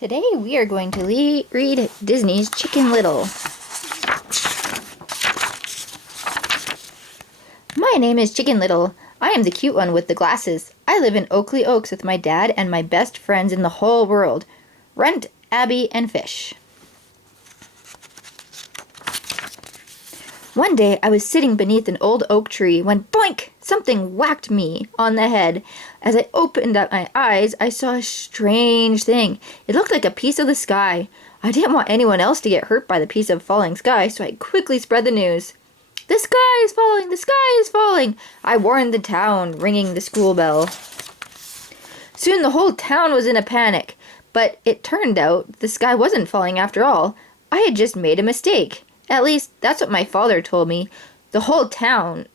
Today we are going to read Disney's Chicken Little. My name is Chicken Little. I am the cute one with the glasses. I live in Oakley Oaks with my dad and my best friends in the whole world, Runt, Abby, and Fish. One day I was sitting beneath an old oak tree when boink! Something whacked me on the head. As I opened up my eyes, I saw a strange thing. It looked like a piece of the sky. I didn't want anyone else to get hurt by the piece of falling sky, so I quickly spread the news. "The sky is falling! The sky is falling!" I warned the town, ringing the school bell. Soon the whole town was in a panic, but it turned out the sky wasn't falling after all. I had just made a mistake. At least, that's what my father told me. The whole town,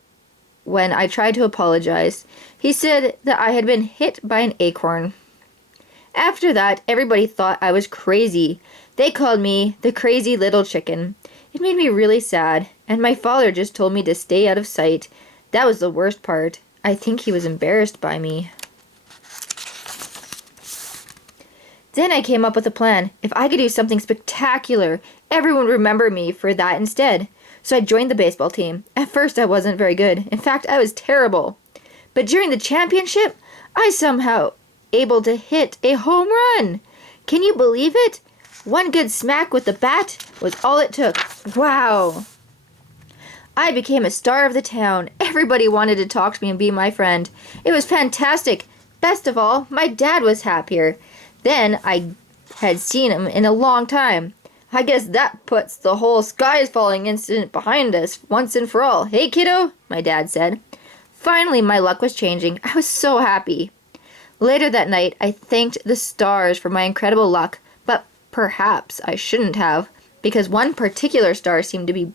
when I tried to apologize, he said that I had been hit by an acorn. After that, everybody thought I was crazy. They called me the crazy little chicken. It made me really sad, and my father just told me to stay out of sight. That was the worst part. I think he was embarrassed by me. Then I came up with a plan. If I could do something spectacular, everyone would remember me for that instead. So I joined the baseball team. At first I wasn't very good. In fact, I was terrible. But during the championship, I somehow able to hit a home run. Can you believe it? One good smack with the bat was all it took. Wow! I became a star of the town. Everybody wanted to talk to me and be my friend. It was fantastic. Best of all, my dad was happier than I had seen him in a long time. I guess that puts the whole sky is falling incident behind us once and for all. "Hey, kiddo," my dad said. Finally, my luck was changing. I was so happy. Later that night, I thanked the stars for my incredible luck, but perhaps I shouldn't have, because one particular star seemed to be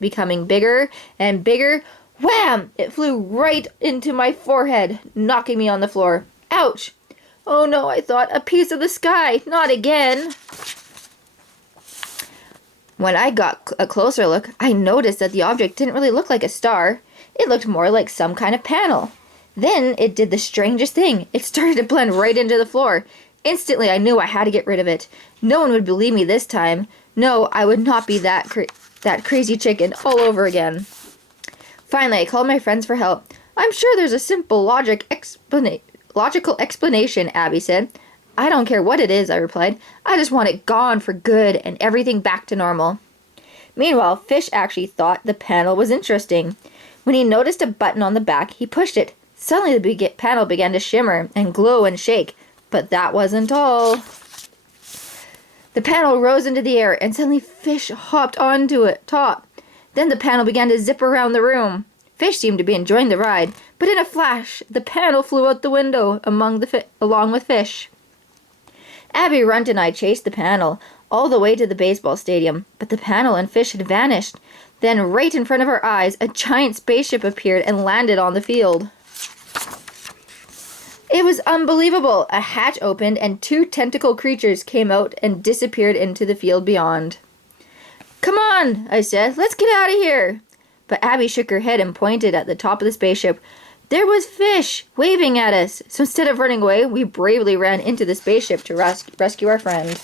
becoming bigger and bigger. Wham! It flew right into my forehead, knocking me on the floor. Ouch! Oh no, I thought, a piece of the sky. Not again. When I got a closer look, I noticed that the object didn't really look like a star. It looked more like some kind of panel. Then it did the strangest thing. It started to blend right into the floor. Instantly, I knew I had to get rid of it. No one would believe me this time. No, I would not be that crazy chicken all over again. Finally, I called my friends for help. "I'm sure there's a simple logical explanation," Abby said. "I don't care what it is," I replied. "I just want it gone for good and everything back to normal." Meanwhile, Fish actually thought the panel was interesting. When he noticed a button on the back, he pushed it. Suddenly the panel began to shimmer and glow and shake. But that wasn't all. The panel rose into the air, and suddenly Fish hopped onto it top. Then the panel began to zip around the room. Fish seemed to be enjoying the ride, but in a flash, the panel flew out the window along with Fish. Abby, Runt, and I chased the panel all the way to the baseball stadium, but the panel and Fish had vanished. Then, right in front of our eyes, a giant spaceship appeared and landed on the field. It was unbelievable. A hatch opened and two tentacle creatures came out and disappeared into the field beyond. "Come on," I said. "Let's get out of here." But Abby shook her head and pointed at the top of the spaceship. There was Fish, waving at us. So instead of running away, we bravely ran into the spaceship to rescue our friend.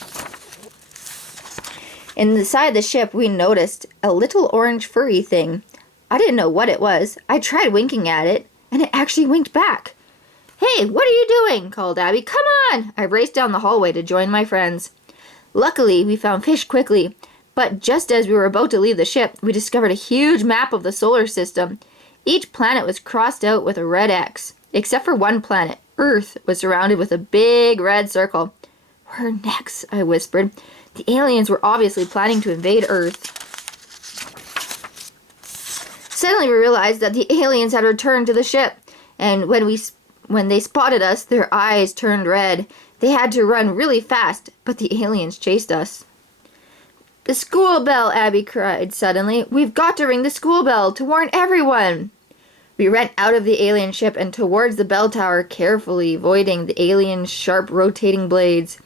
Inside the ship, we noticed a little orange furry thing. I didn't know what it was. I tried winking at it, and it actually winked back. "Hey, what are you doing?" called Abby. "Come on!" I raced down the hallway to join my friends. Luckily, we found Fish quickly, but just as we were about to leave the ship, we discovered a huge map of the solar system. Each planet was crossed out with a red X, except for one planet. Earth was surrounded with a big red circle. "We're next," I whispered. The aliens were obviously planning to invade Earth. Suddenly we realized that the aliens had returned to the ship, and when they spotted us, their eyes turned red. They had to run really fast, but the aliens chased us. "The school bell," Abby cried suddenly. "We've got to ring the school bell to warn everyone." We ran out of the alien ship and towards the bell tower, carefully avoiding the aliens' sharp rotating blades.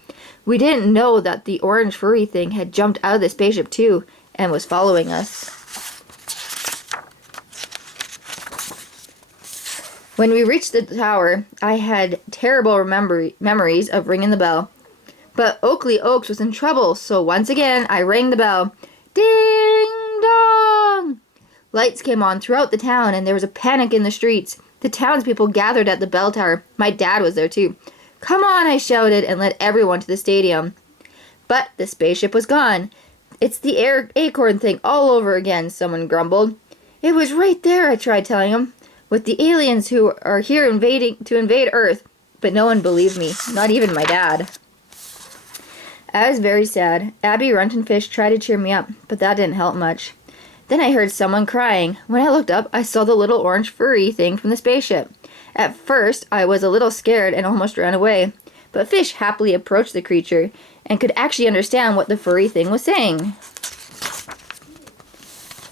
We didn't know that the orange furry thing had jumped out of the spaceship too and was following us. When we reached the tower, I had terrible memories of ringing the bell. But Oakley Oaks was in trouble, so once again I rang the bell. Ding dong! Lights came on throughout the town, and there was a panic in the streets. The townspeople gathered at the bell tower. My dad was there too. Come on, I shouted, and led everyone to the stadium. But the spaceship was gone. It's the acorn thing all over again, someone grumbled. It was right there, I tried telling him, with the aliens who are here to invade Earth. But no one believed me, not even my dad. I was very sad. Abby Runton-Fish tried to cheer me up, but that didn't help much. Then I heard someone crying. When I looked up, I saw the little orange furry thing from the spaceship. At first, I was a little scared and almost ran away. But Fish happily approached the creature and could actually understand what the furry thing was saying.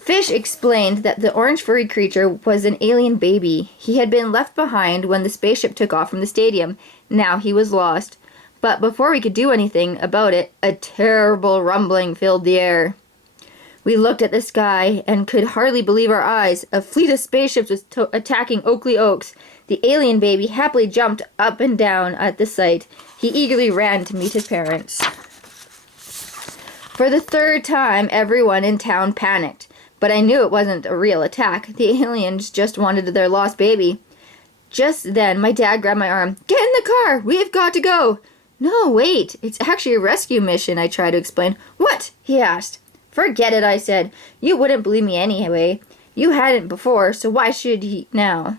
Fish explained that the orange furry creature was an alien baby. He had been left behind when the spaceship took off from the stadium. Now he was lost. But before we could do anything about it, a terrible rumbling filled the air. We looked at the sky and could hardly believe our eyes. A fleet of spaceships was attacking Oakley Oaks. The alien baby happily jumped up and down at the sight. He eagerly ran to meet his parents. For the third time, everyone in town panicked. But I knew it wasn't a real attack. The aliens just wanted their lost baby. Just then, my dad grabbed my arm. Get in the car! We've got to go! No, wait. It's actually a rescue mission, I tried to explain. What? He asked. Forget it, I said. You wouldn't believe me anyway. You hadn't before, so why should he now?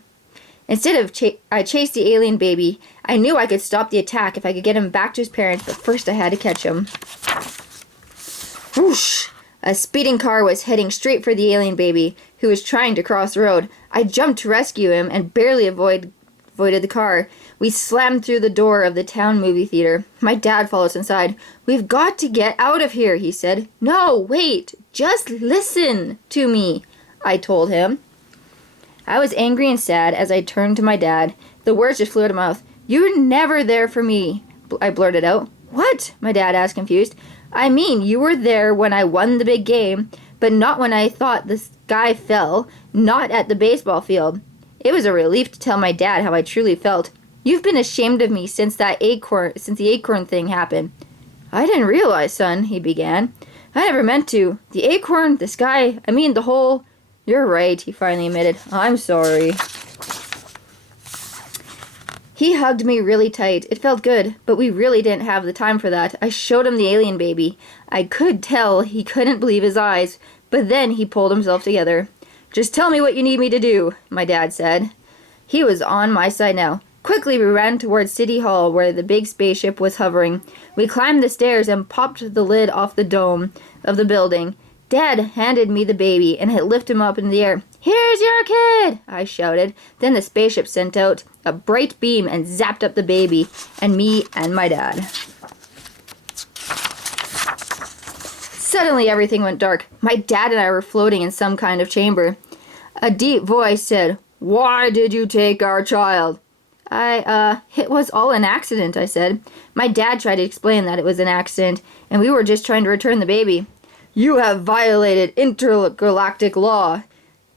Instead of I chased the alien baby. I knew I could stop the attack if I could get him back to his parents, but first I had to catch him. Whoosh! A speeding car was heading straight for the alien baby, who was trying to cross the road. I jumped to rescue him and barely avoided the car. We slammed through the door of the town movie theater. My dad followed us inside. We've got to get out of here, he said. No, wait, just listen to me, I told him. I was angry and sad as I turned to my dad. The words just flew out of my mouth. You were never there for me, I blurted out. What? My dad asked, confused. I mean, you were there when I won the big game, but not when I thought the sky fell, not at the baseball field. It was a relief to tell my dad how I truly felt. You've been ashamed of me since the acorn thing happened. I didn't realize, son, he began. I never meant to. The acorn, the sky, I mean the whole... You're right, he finally admitted. I'm sorry. He hugged me really tight. It felt good, but we really didn't have the time for that. I showed him the alien baby. I could tell he couldn't believe his eyes, but then he pulled himself together. Just tell me what you need me to do, my dad said. He was on my side now. Quickly, we ran towards City Hall, where the big spaceship was hovering. We climbed the stairs and popped the lid off the dome of the building. Dad handed me the baby, and I lifted him up in the air. Here's your kid, I shouted. Then the spaceship sent out a bright beam and zapped up the baby, and me and my dad. Suddenly, everything went dark. My dad and I were floating in some kind of chamber. A deep voice said, Why did you take our child? It was all an accident, I said. My dad tried to explain that it was an accident, and we were just trying to return the baby. You have violated intergalactic law.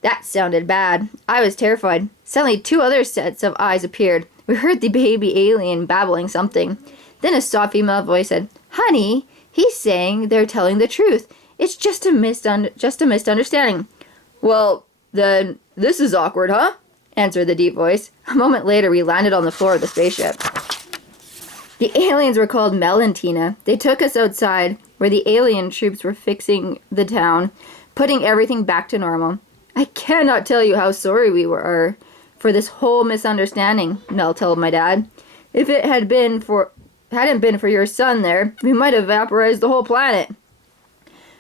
That sounded bad. I was terrified. Suddenly, 2 other sets of eyes appeared. We heard the baby alien babbling something. Then a soft female voice said, Honey, he's saying they're telling the truth. It's just a misunderstanding. Well, then, this is awkward, huh? Answered the deep voice. A moment later, we landed on the floor of the spaceship. The aliens were called Mel and Tina. They took us outside, where the alien troops were fixing the town, putting everything back to normal. I cannot tell you how sorry we were for this whole misunderstanding, Mel told my dad. If it hadn't been for your son there, we might have vaporized the whole planet.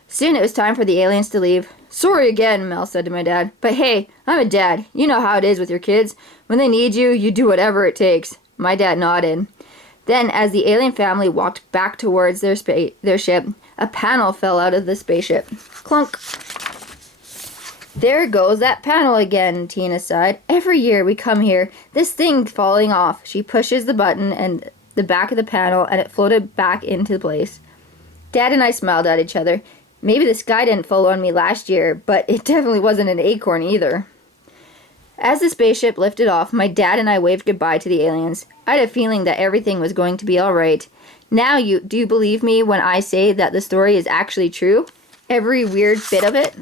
Soon it was time for the aliens to leave. Sorry again, Mel said to my dad. But hey, I'm a dad. You know how it is with your kids. When they need you, you do whatever it takes. My dad nodded. Then, as the alien family walked back towards their ship, a panel fell out of the spaceship. Clunk. There goes that panel again, Tina sighed. Every year we come here, this thing falling off. She pushes the button and the back of the panel, and it floated back into place. Dad and I smiled at each other. Maybe the sky didn't fall on me last year, but it definitely wasn't an acorn either. As the spaceship lifted off, my dad and I waved goodbye to the aliens. I had a feeling that everything was going to be all right. Now do you believe me when I say that the story is actually true? Every weird bit of it?